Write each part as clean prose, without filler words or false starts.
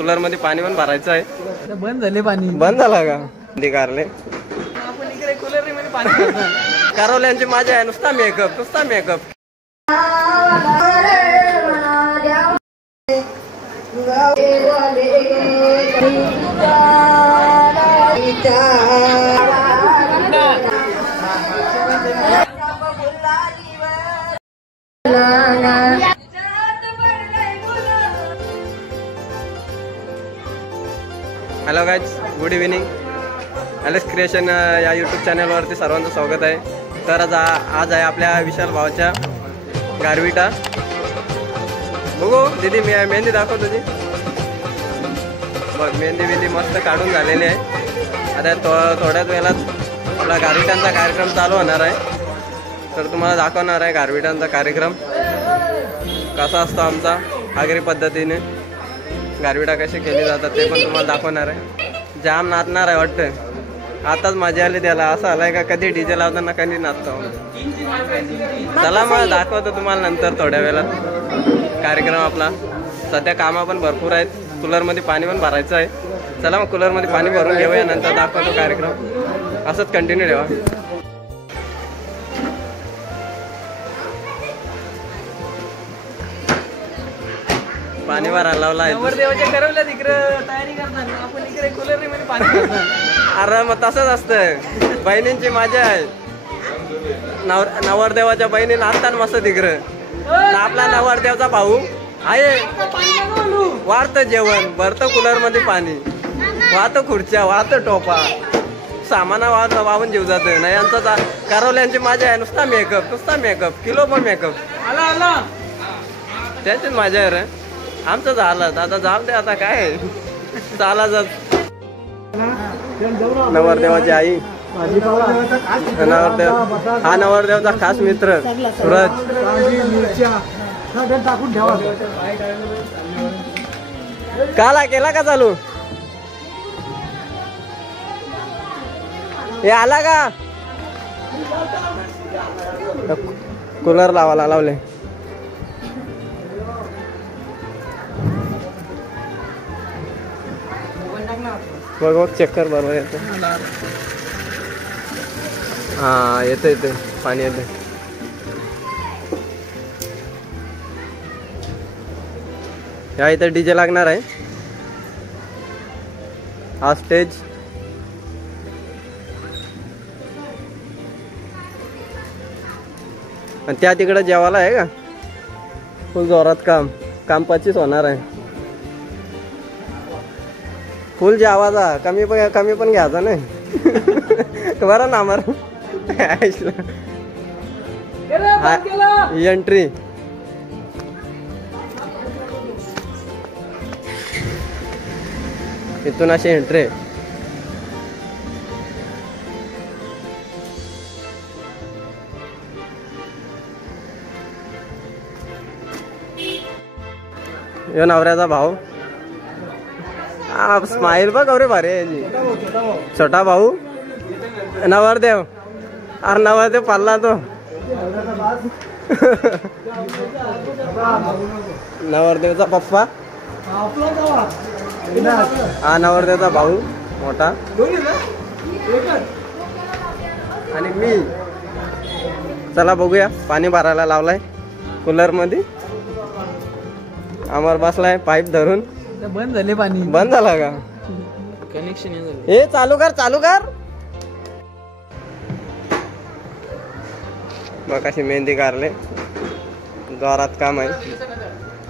Cooler मध्ये पाणी पण भरायचं आहे. बंद झाले पाणी. बंद झाला का? कारले आपण इकडे कूलर मध्ये पाणी भरतो. कारवल्यांची माझ्या आहे नुसता मेकअप नुसता makeup. Hello guys, good evening. Alex creation या यूट्यूब चॅनलवरती सर्वांचं स्वागत आहे. तर आज आहे आपल्या विशाल भावाच्या गारविटा. बघू दीदी, मी मेहंदी दाखव तुझी. बघ, मेहंदी मस्त काढून झालेली आहे. आता थोड्याच वेळात आपला गारविटांचा कार्यक्रम चालू होणार आहे. तर तुम्हाला दाखवणार आहे गारविटांचा कार्यक्रम कसा असतो आमचा, आगरी पद्धतीने गारविटा कशी केली जातात ते पण तुम्हाला दाखवणार आहे. जाम नाचणार आहे वाटतं. आताच मजा आली त्याला. असं आलाय का कधी डीजे लावताना कधी नाचतो. चला मग दाखवतो तुम्हाला नंतर थोड्या वेळात कार्यक्रम आपला. सध्या कामं पण भरपूर आहेत. कूलरमध्ये पाणी पण भरायचं आहे. चला मग कूलरमध्ये पाणी भरून घेऊया, नंतर दाखवतो कार्यक्रम. असंच कंटिन्यू ठेवा. पाणी भरायला लावला आहे. नवरदेवाच्या करवल्या तिकडं तयारी करतात, आपण इकडे कूलर मध्ये पाणी भरतो. अरे मग तसंच असतं. बहिणींची मजा आहे. नवरदेवाच्या बहिणी नाचतात मस्त तिकडं. आपला नवरदेवचा भाऊ आहे वाढतं जेवण, भरतं कूलर मध्ये पाणी, वाहतं खुर्च्या, वाहतं टोपा, सामाना वाहून जीव जातं. नाही यांचा कारवल्यांची मजा आहे नुसता मेकअप नुसता मेकअप. किलो पण मेकअप आला त्याचीच मजा आहे रे. आमचं झालं आता. जाऊ दे आता, काय चाला जात. नवरदेवाची आई, नवरदेव हा नवरदेवचा खास मित्र सूरज. काला केला का चालू? हे आला का? कूलर लावायला लावले. बघ बघ, चेक कर बरोबर येतं. हा येतं पाणी येतं. या इथं डीजे लागणार आहे. हा स्टेज. आणि त्या तिकडे जेवायला आहे का? फुल जोरात काम पच्चीस होणार आहे. फुल जेवायचा, कमी पण घ्यायचा नाही. बरं ना मर एंट्री. इथून अशी एंट्री. यो नवऱ्याचा भाऊ. स्माइल बघ अरे भारी आहे. छोटा भाऊ नवरदेव. अरे नवरदेव पाळला तो. नवरदेवचा पप्पा, हा नवरदेवचा भाऊ मोठा, आणि मी. चला बघूया. पाणी भरायला लावलाय कूलर मध्ये. अमर बसलाय पाईप धरून. बंद झाले पाणी. बंद झाला का? कनेक्शन हे चालू कर. बघ कशी मेहंदी काढले. जोरात काम आहे.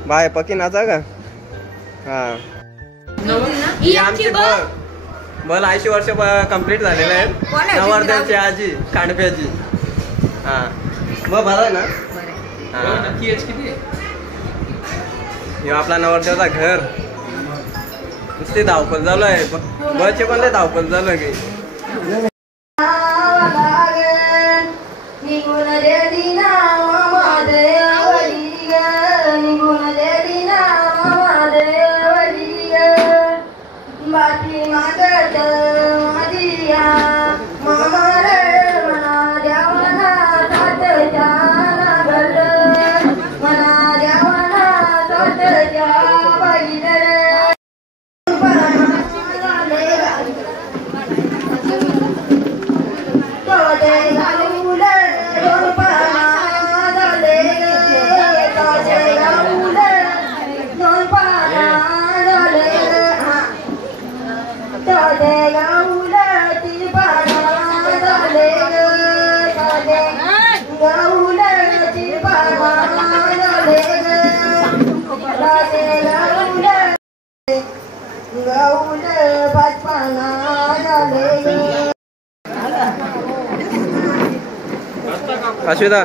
बाय पकी नाचा का? हा आमची बल 80 वर्ष कंप्लीट झालेले आहेत. नवरदेवची आजी कांडप्याची. हा मग बरं ना. हे आपला नवरदेवचा घर. नुसती धावपल चालू आहे. बसचे पण लय धावपल चालू आहे. अश्विता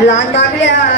लांदागल्या